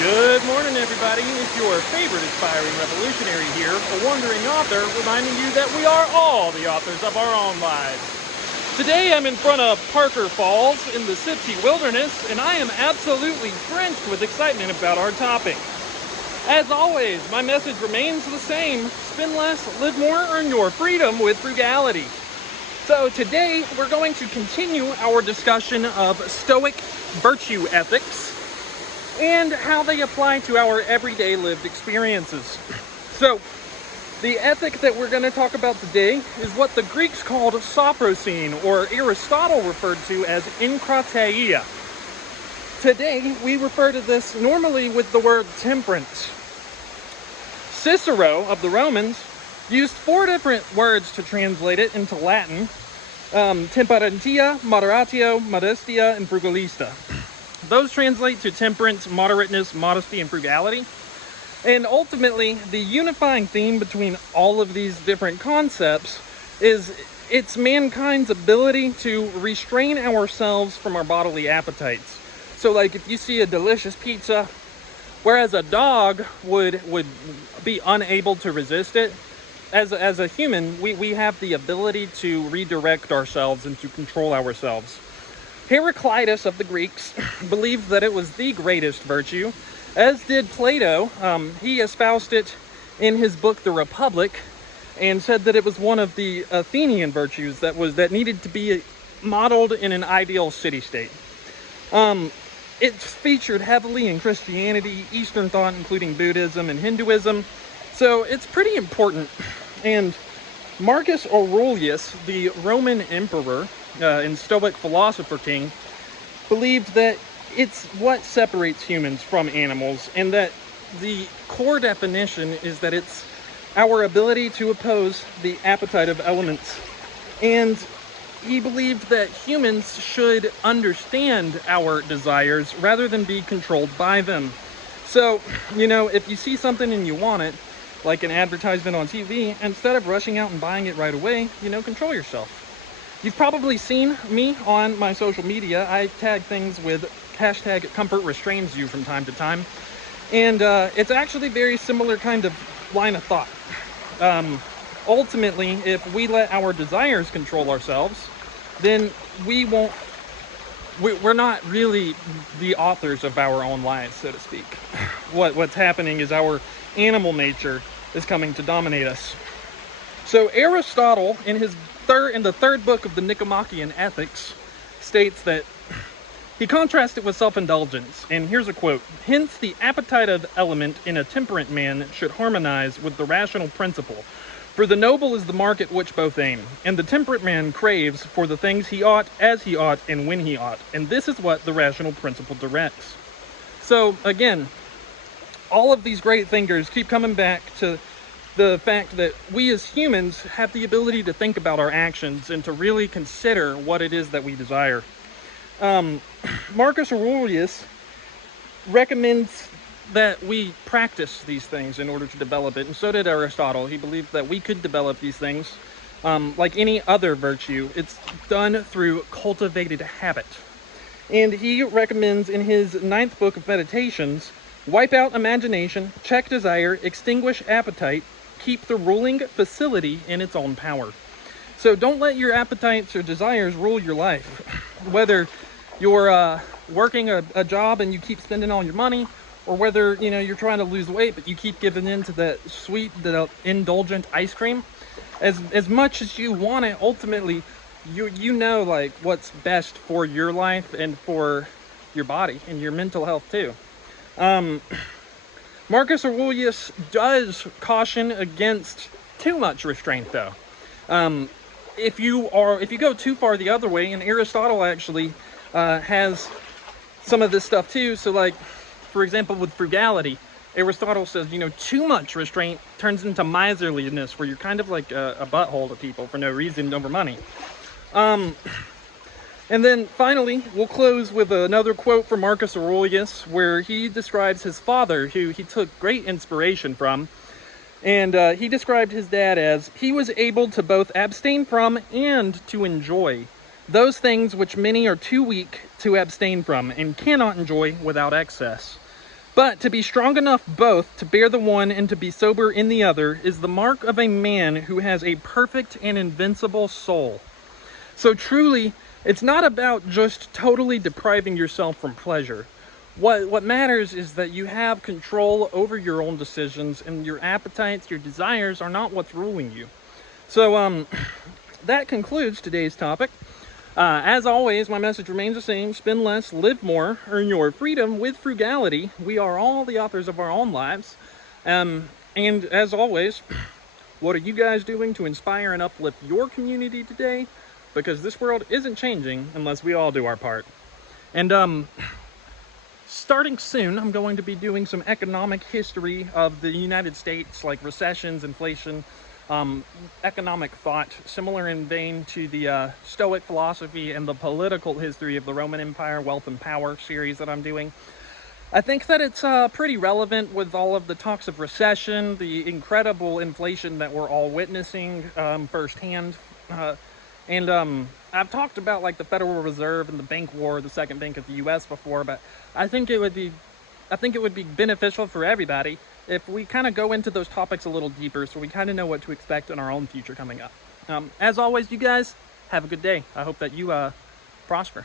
Good morning, everybody. It's your favorite aspiring revolutionary here, a wandering author, reminding you that we are all the authors of our own lives. Today I'm in front of Parker Falls in the Sipsey Wilderness, and I am absolutely drenched with excitement about our topic. As always, my message remains the same: spend less, live more, earn your freedom with frugality. So today we're going to continue our discussion of Stoic virtue ethics and how they apply to our everyday lived experiences. So the ethic that we're going to talk about today is what the Greeks called Sophrosyne, or Aristotle referred to as Enkrateia. Today we refer to this normally with the word temperance. Cicero of the Romans used 4 different words to translate it into Latin: temperantia, moderatio, modestia, and frugalista. Those translate to temperance, moderateness, modesty, and frugality. And ultimately, the unifying theme between all of these different concepts is it's mankind's ability to restrain ourselves from our bodily appetites. So like if you see a delicious pizza, whereas a dog would be unable to resist it, as a human, we have the ability to redirect ourselves and to control ourselves. Heraclitus of the Greeks believed that it was the greatest virtue, as did Plato. He espoused it in his book, The Republic, and said that it was one of the Athenian virtues that needed to be modeled in an ideal city-state. It's featured heavily in Christianity, Eastern thought, including Buddhism and Hinduism, so it's pretty important. And Marcus Aurelius, the Roman emperor and Stoic philosopher king, believed that it's what separates humans from animals, and that the core definition is that it's our ability to oppose the appetite of elements. And he believed that humans should understand our desires rather than be controlled by them. So, if you see something and you want it, like an advertisement on TV, instead of rushing out and buying it right away, control yourself. You've probably seen me on my social media. I tag things with hashtag comfort restrains you from time to time. And it's actually very similar kind of line of thought. Ultimately, if we let our desires control ourselves, then we're not really the authors of our own lives, so to speak. What's happening is our animal nature is coming to dominate us. So Aristotle, in the third book of the Nicomachean Ethics, states that he contrasts it with self-indulgence. And here's a quote: "Hence the appetite of element in a temperate man should harmonize with the rational principle. For the noble is the mark at which both aim, and the temperate man craves for the things he ought, as he ought, and when he ought. And this is what the rational principle directs." So again, all of these great thinkers keep coming back to the fact that we as humans have the ability to think about our actions and to really consider what it is that we desire. Marcus Aurelius recommends that we practice these things in order to develop it, and so did Aristotle. He believed that we could develop these things like any other virtue. It's done through cultivated habit. And he recommends in his 9th book of Meditations: wipe out imagination, check desire, extinguish appetite, keep the ruling facility in its own power. So don't let your appetites or desires rule your life. Whether you're working a job and you keep spending all your money, or whether you're trying to lose weight but you keep giving in to that sweet, that indulgent ice cream, as much as you want it, ultimately you know like what's best for your life and for your body and your mental health too. Marcus Aurelius does caution against too much restraint, though. If you go too far the other way, and Aristotle actually has some of this stuff too. So, like, for example, with frugality, Aristotle says, too much restraint turns into miserliness, where you're kind of like a butthole to people for no reason over money. And then finally, we'll close with another quote from Marcus Aurelius, where he describes his father, who he took great inspiration from. And he described his dad as, he was able to both abstain from and to enjoy those things which many are too weak to abstain from and cannot enjoy without excess. But to be strong enough both to bear the one and to be sober in the other is the mark of a man who has a perfect and invincible soul. So truly, it's not about just totally depriving yourself from pleasure. What matters is that you have control over your own decisions, and your appetites, your desires are not what's ruling you. So that concludes today's topic. As always, my message remains the same: spend less, live more, earn your freedom with frugality. We are all the authors of our own lives. And as always, what are you guys doing to inspire and uplift your community today? Because this world isn't changing unless we all do our part. And starting soon, I'm going to be doing some economic history of the United States, like recessions, inflation, economic thought, similar in vein to the Stoic philosophy and the political history of the Roman Empire, Wealth and Power series that I'm doing. I think that it's pretty relevant with all of the talks of recession, the incredible inflation that we're all witnessing firsthand. And I've talked about like the Federal Reserve and the bank war, the second bank of the US before, but I think it would be beneficial for everybody if we kind of go into those topics a little deeper, so we kind of know what to expect in our own future coming up. As always, you guys have a good day. I hope that you prosper.